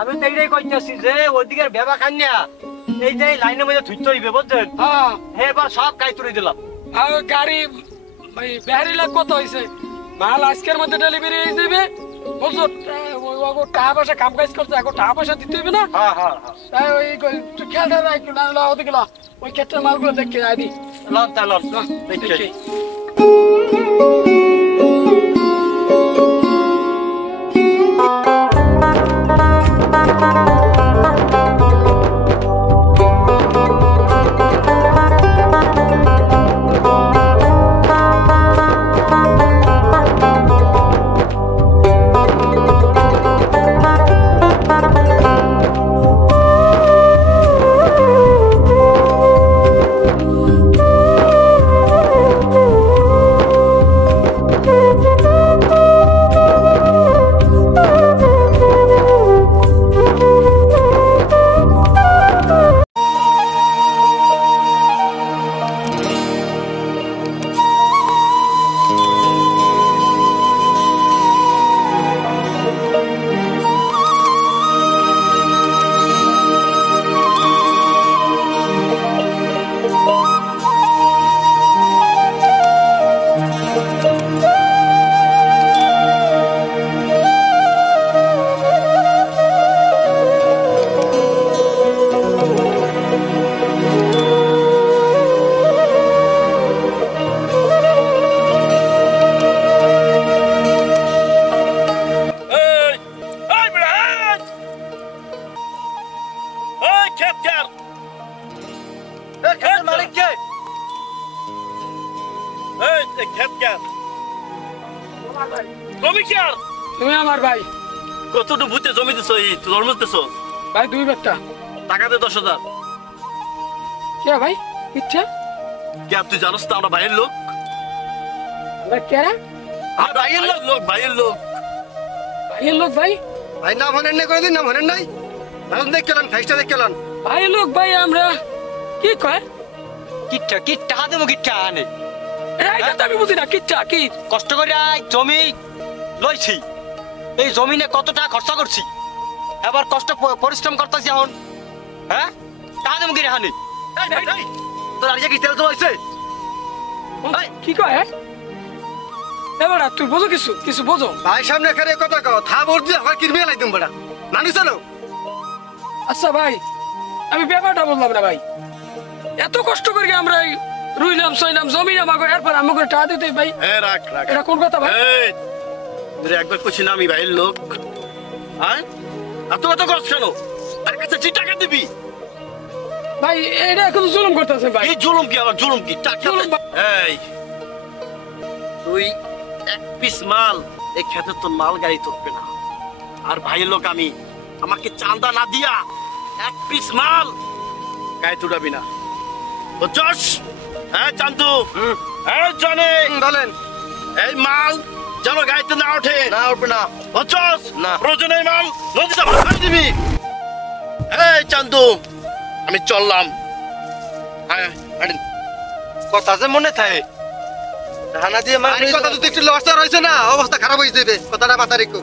আমি তো এইটাই কইতেছি যে ওইদিকে বেবা কান্যা এই যে লাইনের মধ্যে ধুইতে হইবে বুঝছেন। এবার সব কাই তুলে দিলাম। আর গাড়ি ব্যাটারি লাগ কত হয়েছে মাল আজকের মধ্যে ডেলিভারি হয়ে যাবে বুঝছো। টাকা পয়সা কাম কাজ করছে এখন টাকা পয়সা দিতে হইবে না। ওই খেয়ালটা একটু না ওদিকে ওই ক্ষেত্রে মালগুলো দেখে আদি লন তা লন দেখে তুমি আমার ভাই কতটুকু ভূতে জমি দিছো জন্ম দিছো ভাই 2 বেটা টাকা দে 10,000 কে ভাই ইচ্ছা কে তুই জানোস তো আমরা ভাইয়ের লোক আমরা কেরা ভাইয়ের লোক ভাইয়ের লোক ভাইয়ের লোক ভাই ভাই না মনে নেই কোনদিন না মনে নাই এখন দেখ কেলান ফাইস্টা দেখ কেলান ভাইয়ের লোক ভাই আমরা কি কয় কি টাকা দেবো কি টাকা আনে এইটা তো আমি বুঝি না কিচ্ছা কি কষ্ট করে জমি লইছি এই জমিনে কত টাকা খরচা করছি এবার কষ্ট পরিশ্রম করতেছি এখন হ্যাঁ টাকা দেবো কি রেহানি তোর আর কি তেল তো হয়েছে কি কয় এবার তুই বোঝো কিছু বোঝো ভাই সামনে এখানে কথা কও থা ভোট দিয়ে আমার কিনবে লাইতুম বড়া নানি চলো আচ্ছা ভাই আমি ব্যাপারটা বললাম না ভাই এত কষ্ট করি আমরা রুইলাম সইলাম জমি আমাকে এরপর আমাকে টাকা দিতে ভাই রাখ এটা কোন কথা ভাই তুই একবার কইছি না আমি ভাইয়ের লোক হ্যাঁ এত কথা করছ কেন আর কাছে যে টাকা দিবি ভাই এটা এখন জুলুম করতেছে ভাই এই জুলুম কি আবার জুলুম কি টাকা এই তুই এক পিস মাল এই খেতে তোর মাল গাড়ি তুলবে না আর ভাইয়ের লোক আমি আমাকে চাঁদা না দিয়া এক পিস মাল গায়ে তুলাবি না বুঝছস হ্যাঁ চান্দু হ্যাঁ জানে বলেন এই মাল যেন গাইতে না ওঠে না উঠবে না বুঝছস না প্রয়োজনে মাল নদীতে ভাঙাই দিবি এই চান্দু আমি চললাম হ্যাঁ কথা যে মনে থাকে ধানা দিয়ে মাল কথা যদি একটু লস্তা রয়েছে না অবস্থা খারাপ হয়ে যাবে কথাটা মাথা রেখো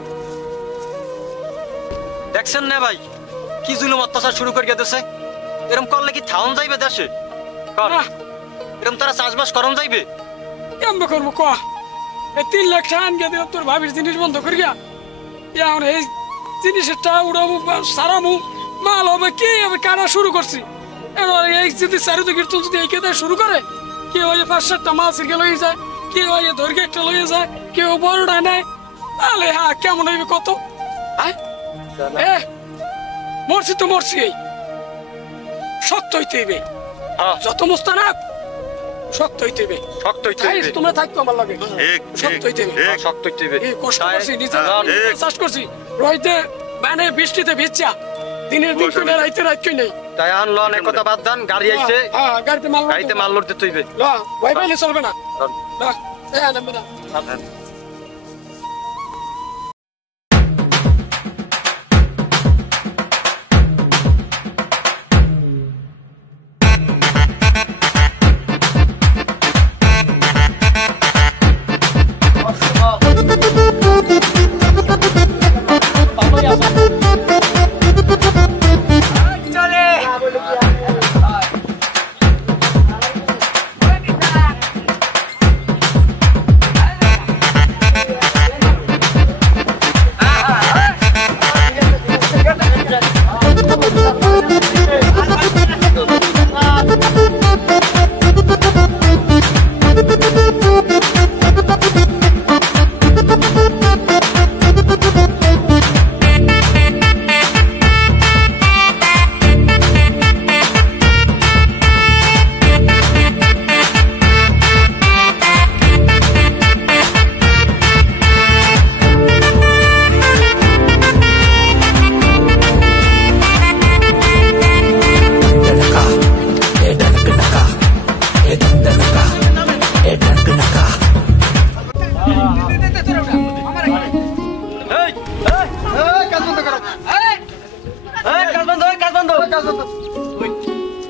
দেখছেন না ভাই কি জুলুম অত্যাচার শুরু করে গেছে এরকম করলে কি থাউন যাইবে দেশে এরকম তারা চাষবাস করম যাইবে কেমন করবো ক 3 লাখ টাকা আনকে দিলাম তোর ভাবির জিনিস বন্ধ করি গিয়া এখন এই জিনিসের টাকা উড়াবো সারামু মাল হবে কি হবে কাটা শুরু করছি এই যদি চারিদিকের তো যদি এই কেটে শুরু করে কেউ ওই 5-7টা মাল সিরকে লইয়ে যায় কেউ ওই ধরকে একটা লইয়ে যায় কেউ বড়টা নেয় তাহলে হ্যাঁ কেমন হইবে কত হ্যাঁ মরছি তো মরছি এই শক্ত হইতে হইবে যত মুস্তানাক শক্ত হইতে হইবে তোমরা থাকতো আমার লাগে শক্ত হইতে হইবে কষ্ট করছি নিজে চাষ করছি রইতে মানে বৃষ্টিতে ভিজছা দিনের দিন করে রাইতে রাত কই নাই তাই আনলো অনেক কথা বাদ দেন গাড়ি আইছে গাড়িতে মাল লোড দিতে হইবে ভয় পাইলে চলবে না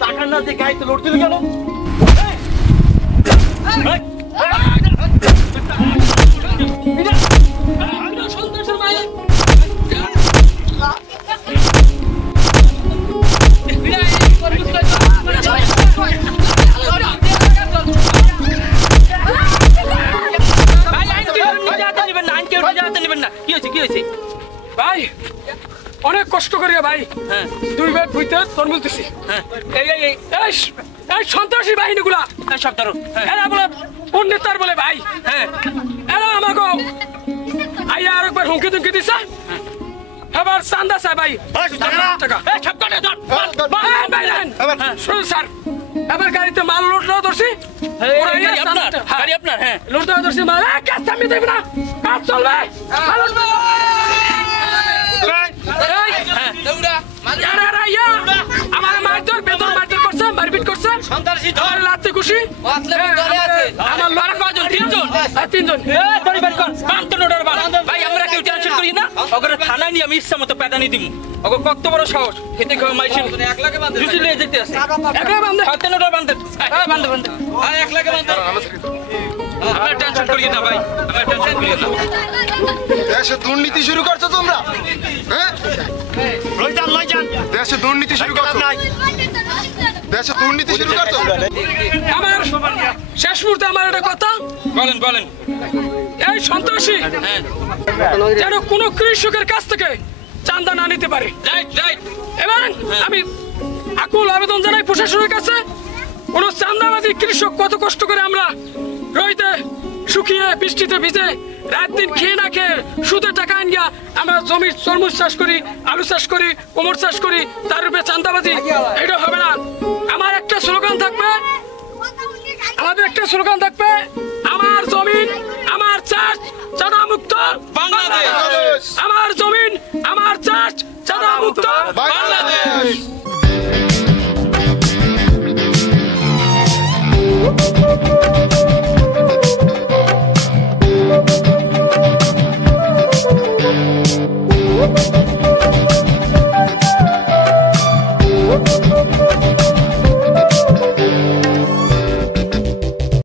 টাকা না দিয়ে গাড়িতে লোড দিল কেন ভাই অনেক কষ্ট করিয়া ভাই দুই বেড বইতে তোর বলতেছি এই সন্ত্রাসী বাহিনীগুলা এরা বলে পণ্ডিতার বলে ভাই এরা আমাকে আইয়া আর একবার হুমকি তুমকি দিছে এবার চান্দা চাই ভাই শুনুন স্যার এবার গাড়িতে মাল লোড দেওয়া ধরছি লোড দেওয়া ধরছি মাল কাজ থামিয়ে দেবে না কাজ চলবে আমার মারধর বেতন মারধর করছে মারপিট করছে লাত্তি খুশি আমার লড়া কয়জন তিনজন ভাই আমরা কেউ টেনশন করি না ওকে থানায় নিয়ে আমি ইচ্ছা মতো প্যাদানি দিব ওকে কত বড় সাহস খেতে খাওয়া মাইছে 1 লাখে বান্ধে জুতি লয়ে যেতে আছে 1 লাখে বান্ধে হাতে নোটার বান্ধে বান্ধে বান্ধে 1 লাখে বান্ধে আমরা টেনশন করি না ভাই আমরা টেনশন করি না দেশে দুর্নীতি শুরু করছো তোমরা হ্যাঁ লইজান দেশে দুর্নীতি শুরু করছো দেশে দুর্নীতি শুরু করছো আমার শেষ মুহূর্তে আমার একটা কথা বলেন এই সন্ত্রাসী যেন কোনো কৃষকের কাছ থেকে চাঁদা না নিতে পারে রাইট এবং আমি আকুল আবেদন জানাই প্রশাসনের কাছে কোন চাঁদাবাদী কৃষক কত কষ্ট করে আমরা রইতে শুকিয়ে বৃষ্টিতে ভিজে রাত দিন খেয়ে না খেয়ে সুদের টাকা আনিয়া আমরা জমির তরমুজ চাষ করি আলু চাষ করি কোমর চাষ করি তার উপরে চাঁদাবাজি এটা হবে না আমার একটা স্লোগান থাকবে আমাদের একটা স্লোগান থাকবে আমার জমিন আমার চাষ চাঁদা মুক্ত বাংলাদেশ আমার জমিন আমার চাষ চাঁদা মুক্ত বাংলাদেশ Whoop, whoop, whoop.